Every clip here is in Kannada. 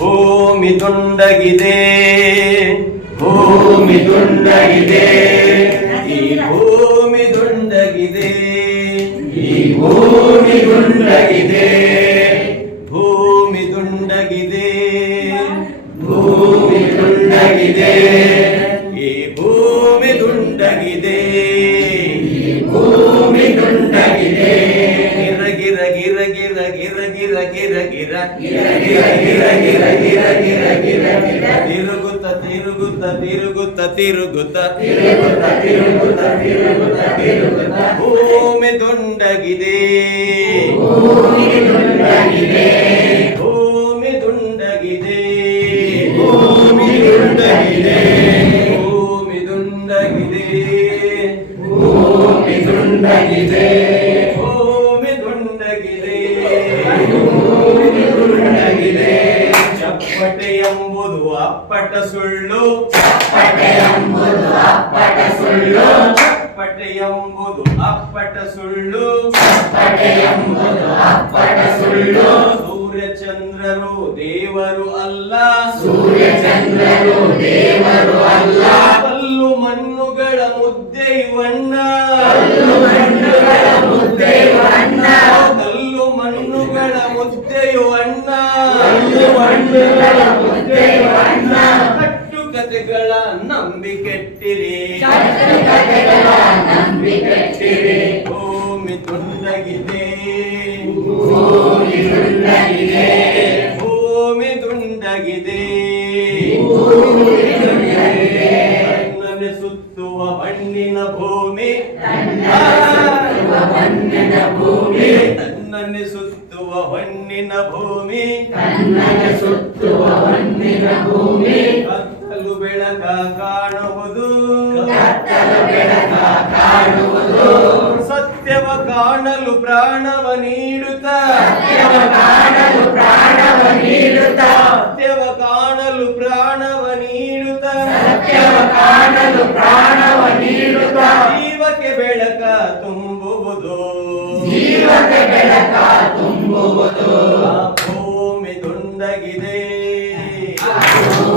ಭೂಮಿ ದುಂಡಗಿದೆ ಭೂಮಿ ದುಂಡಗಿದೆ ಈ ಭೂಮಿ ದುಂಡಗಿದೆ ಈ ಭೂಮಿ ದುಂಡಗಿದೆ ಭೂಮಿ ದುಂಡಗಿದೆ ಭೂಮಿ ದುಂಡಗಿದೆ ಈ ಭೂಮಿ ದುಂಡಗಿದೆ ಗಿರ ಗಿರ ಗಿರ ಗಿರ ಗಿರ ಗಿರ ಗಿರ ಗಿರ ಗಿರ ತಿರುಗುತ್ತ ತಿರುಗುತ್ತ ತಿರುಗುತ್ತ ತಿರುಗುತ್ತ ತಿರುಗುತ್ತ ತಿರುಗುತ್ತ ತಿರುಗುತ್ತ ತಿರುಗುತ್ತ ಭೂಮಿ ದುಂಡಗಿದೆ ಭೂಮಿ ದುಂಡಗಿದೆ ಭೂಮಿ ದುಂಡಗಿದೆ ಭೂಮಿ ದುಂಡಗಿದೆ ಭೂಮಿ ದುಂಡಗಿದೆ ಭೂಮಿ ದುಂಡಗಿದೆ అప్పట సుళ్ళు అప్పటయంబుదు అప్పట సుళ్ళు అప్పట సుళ్ళు సూర్యచంద్రరు దేవరు అల్లా. సూర్యచంద్రరు దేవరు ನಂಬಿ ಭೂಮಿ ತುಂಡಗಿದೆ ಭೂಮಿ ತುಂಡಗಿದೆ ಭೂಮಿ ಸುತ್ತುವ ಹಣ್ಣಿನ ಭೂಮಿ. ಭೂಮಿ. ಕಣ್ಣನೆ ಸುತ್ತುವ ಹಣ್ಣಿನ ಭೂಮಿ. ಕಣ್ಣನೆ ಸುತ್ತುವ ಹಣ್ಣಿನ ಭೂಮಿ. ಬೆಳಕ ಕಾಣುವುದು. ಬೆಳಕ ಕಾಣುವುದು. ಸತ್ಯವ ಕಾಣಲು ಪ್ರಾಣವ ನೀಡುತ್ತ. ಸತ್ಯವ ಕಾಣಲು ಪ್ರಾಣವ ನೀಡುತ್ತ. ಸತ್ಯವ ಕಾಣಲು ಪ್ರಾಣವ ನೀಡುತ್ತ. ಸತ್ಯವ ಕಾಣಲು ಪ್ರಾಣವ ನೀಡುತ್ತ. ಜೀವಕ್ಕೆ ಬೆಳಕ ತುಂಬುವುದು. ಜೀವಕ್ಕೆ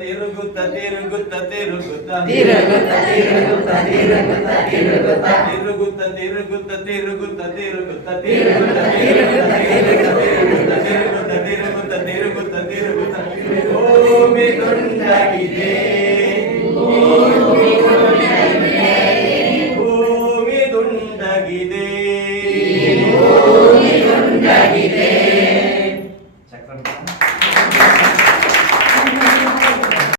ತಿರುಗುತ್ತ ತಿರುಗುತ್ತ ತಿರುಗುತ್ತ. ತಿರುಗುತ್ತ ತಿರುಗುತ್ತ ತಿರುಗುತ್ತ ತಿರುಗುತ್ತ. ತಿರುಗುತ್ತ ತಿರುಗುತ್ತ ತಿರುಗುತ್ತ ತಿರುಗುತ್ತ. ತಿರುಗುತ್ತ ತಿರುಗುತ್ತ ತಿರುಗುತ್ತ ತಿರುಗುತ್ತ. ತಿರುಗುತ್ತ ತಿರುಗುತ್ತ ತಿರುಗುತ್ತ ಭೂಮಿ ದುಂಡಾಗಿದೆ ಭೂಮಿ ದುಂಡಾಗಿದೆ ಭೂಮಿ ದುಂಡಾಗಿದೆ ಚಕ್ರ